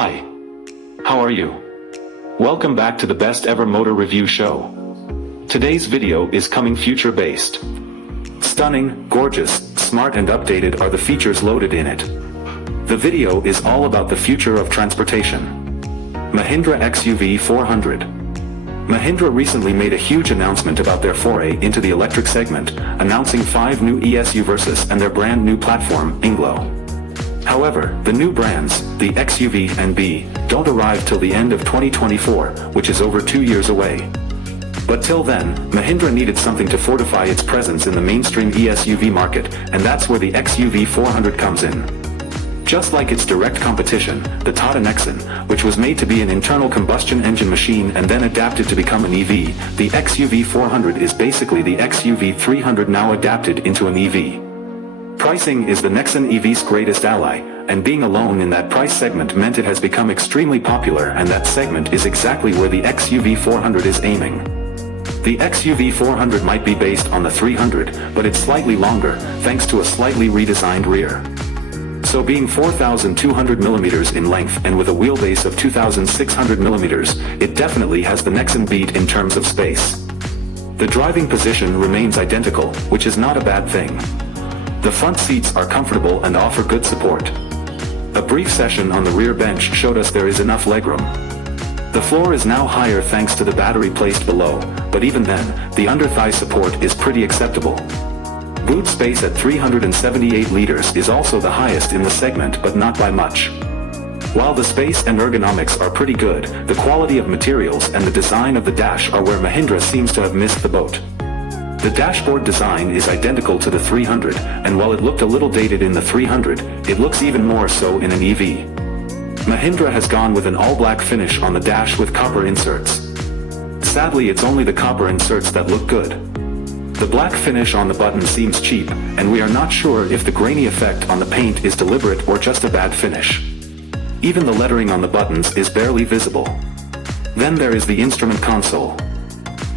Hi. How are you? Welcome back to the best ever motor review show. Today's video is coming future-based. Stunning, gorgeous, smart and updated are the features loaded in it. The video is all about the future of transportation. Mahindra XUV 400. Mahindra recently made a huge announcement about their foray into the electric segment, announcing 5 new eSUVs and their brand new platform, Inglo. However, the new brands, the XUV and BE, don't arrive till the end of 2024, which is over 2 years away. But till then, Mahindra needed something to fortify its presence in the mainstream eSUV market, and that's where the XUV 400 comes in. Just like its direct competition, the Tata Nexon, which was made to be an internal combustion engine machine and then adapted to become an EV, the XUV 400 is basically the XUV 300 now adapted into an EV. Pricing is the Nexon EV's greatest ally, and being alone in that price segment meant it has become extremely popular, and that segment is exactly where the XUV 400 is aiming. The XUV 400 might be based on the 300, but it's slightly longer, thanks to a slightly redesigned rear. So being 4,200 mm in length and with a wheelbase of 2,600 mm, it definitely has the Nexon beat in terms of space. The driving position remains identical, which is not a bad thing. The front seats are comfortable and offer good support. A brief session on the rear bench showed us there is enough legroom. The floor is now higher thanks to the battery placed below, but even then, the under-thigh support is pretty acceptable. Boot space at 378 liters is also the highest in the segment, but not by much. While the space and ergonomics are pretty good, the quality of materials and the design of the dash are where Mahindra seems to have missed the boat. The dashboard design is identical to the 300, and while it looked a little dated in the 300, it looks even more so in an EV. Mahindra has gone with an all-black finish on the dash with copper inserts. Sadly, it's only the copper inserts that look good. The black finish on the button seems cheap, and we are not sure if the grainy effect on the paint is deliberate or just a bad finish. Even the lettering on the buttons is barely visible. Then there is the instrument console.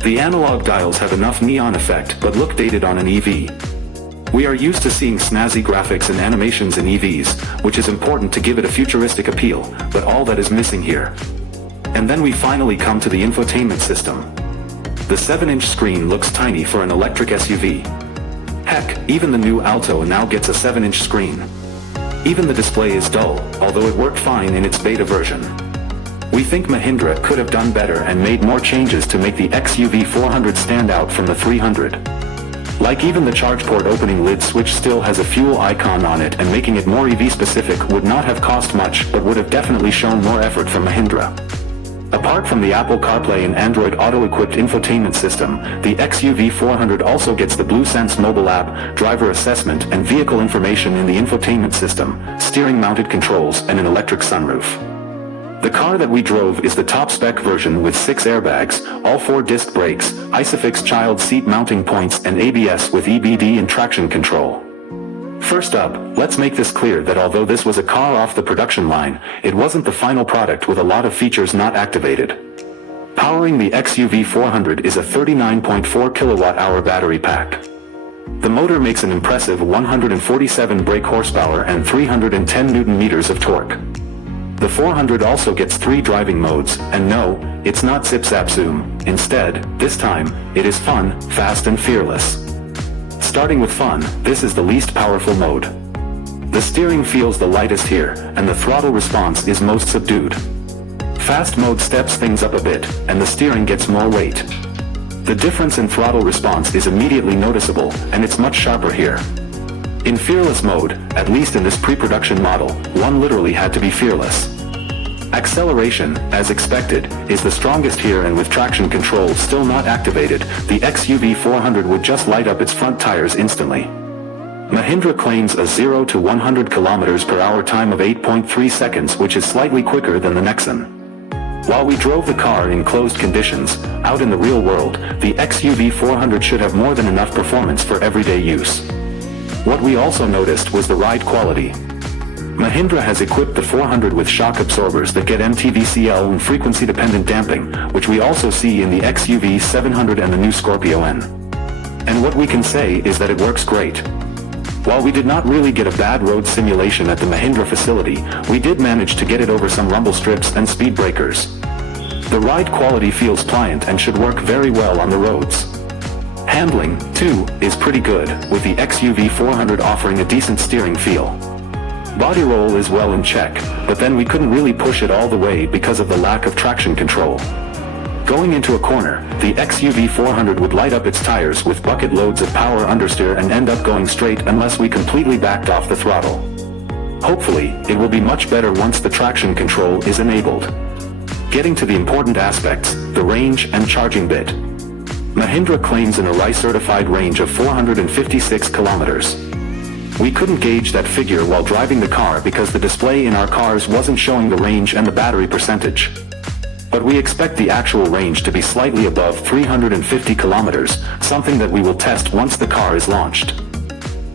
The analog dials have enough neon effect but look dated on an EV. We are used to seeing snazzy graphics and animations in EVs, which is important to give it a futuristic appeal, but all that is missing here. And then we finally come to the infotainment system. The 7-inch screen looks tiny for an electric SUV. Heck, even the new Alto now gets a 7-inch screen. Even the display is dull, although it worked fine in its beta version. We think Mahindra could have done better and made more changes to make the XUV 400 stand out from the 300. Like even the charge port opening lid switch still has a fuel icon on it, and making it more EV specific would not have cost much but would have definitely shown more effort from Mahindra. Apart from the Apple CarPlay and Android Auto-equipped infotainment system, the XUV 400 also gets the BlueSense mobile app, driver assessment and vehicle information in the infotainment system, steering-mounted controls and an electric sunroof. The car that we drove is the top-spec version with 6 airbags, all 4 disc brakes, ISOFIX child seat mounting points and ABS with EBD and traction control. First up, let's make this clear that although this was a car off the production line, it wasn't the final product with a lot of features not activated. Powering the XUV 400 is a 39.4 kilowatt-hour battery pack. The motor makes an impressive 147 brake horsepower and 310 Newton-meters of torque. The 400 also gets 3 driving modes, and no, it's not zip-zap-zoom. Instead, this time, it is fun, fast and fearless. Starting with fun, this is the least powerful mode. The steering feels the lightest here, and the throttle response is most subdued. Fast mode steps things up a bit, and the steering gets more weight. The difference in throttle response is immediately noticeable, and it's much sharper here. In fearless mode, at least in this pre-production model, one literally had to be fearless. Acceleration, as expected, is the strongest here, and with traction control still not activated, the XUV 400 would just light up its front tires instantly. Mahindra claims a 0 to 100 km/h time of 8.3 seconds, which is slightly quicker than the Nexon. While we drove the car in closed conditions, out in the real world, the XUV 400 should have more than enough performance for everyday use. What we also noticed was the ride quality. Mahindra has equipped the 400 with shock absorbers that get MTVCL and frequency-dependent damping, which we also see in the XUV 700 and the new Scorpio N. And what we can say is that it works great. While we did not really get a bad road simulation at the Mahindra facility, we did manage to get it over some rumble strips and speed breakers. The ride quality feels pliant and should work very well on the roads. Handling, too, is pretty good, with the XUV 400 offering a decent steering feel. Body roll is well in check, but then we couldn't really push it all the way because of the lack of traction control. Going into a corner, the XUV 400 would light up its tires with bucket loads of power understeer and end up going straight unless we completely backed off the throttle. Hopefully, it will be much better once the traction control is enabled. Getting to the important aspects, the range and charging bit. Mahindra claims an ARAI certified range of 456 kilometers. We couldn't gauge that figure while driving the car because the display in our cars wasn't showing the range and the battery percentage. But we expect the actual range to be slightly above 350 kilometers, something that we will test once the car is launched.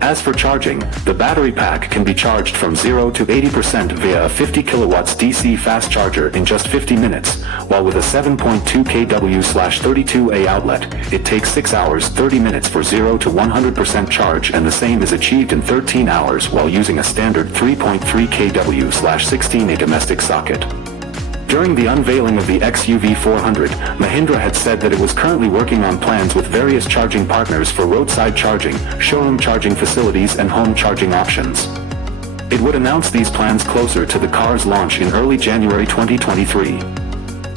As for charging, the battery pack can be charged from 0 to 80% via a 50 kilowatts DC fast charger in just 50 minutes, while with a 7.2 kW/32A outlet, it takes 6 hours 30 minutes for 0 to 100% charge, and the same is achieved in 13 hours while using a standard 3.3 kW/16A domestic socket. During the unveiling of the XUV 400, Mahindra had said that it was currently working on plans with various charging partners for roadside charging, showroom charging facilities and home charging options. It would announce these plans closer to the car's launch in early January 2023.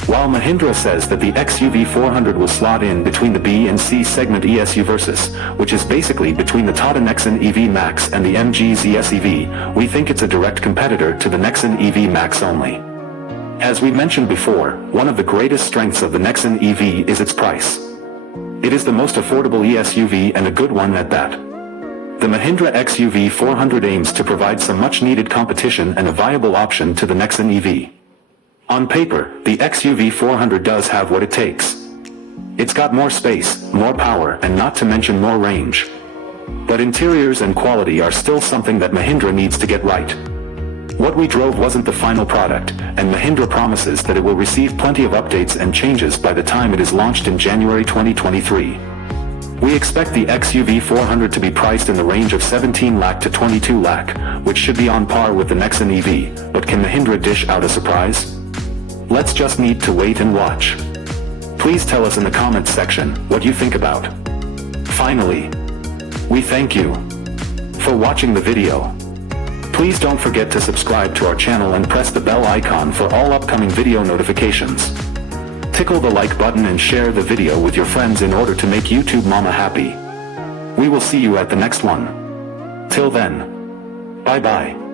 While Mahindra says that the XUV 400 will slot in between the B and C segment eSUV Versus, which is basically between the Tata Nexon EV Max and the MG ZS EV, we think it's a direct competitor to the Nexon EV Max only. As we mentioned before, one of the greatest strengths of the Nexon EV is its price. It is the most affordable eSUV and a good one at that. The Mahindra XUV 400 aims to provide some much-needed competition and a viable option to the Nexon EV. On paper, the XUV 400 does have what it takes. It's got more space, more power, and not to mention more range. But interiors and quality are still something that Mahindra needs to get right. What we drove wasn't the final product, and Mahindra promises that it will receive plenty of updates and changes by the time it is launched in January 2023. We expect the XUV 400 to be priced in the range of 17 lakh to 22 lakh, which should be on par with the Nexon EV, but can Mahindra dish out a surprise? Let's just need to wait and watch. Please tell us in the comments section what you think about. Finally, we thank you for watching the video. Please don't forget to subscribe to our channel and press the bell icon for all upcoming video notifications. Tickle the like button and share the video with your friends in order to make YouTube Mama happy. We will see you at the next one. Till then, bye bye.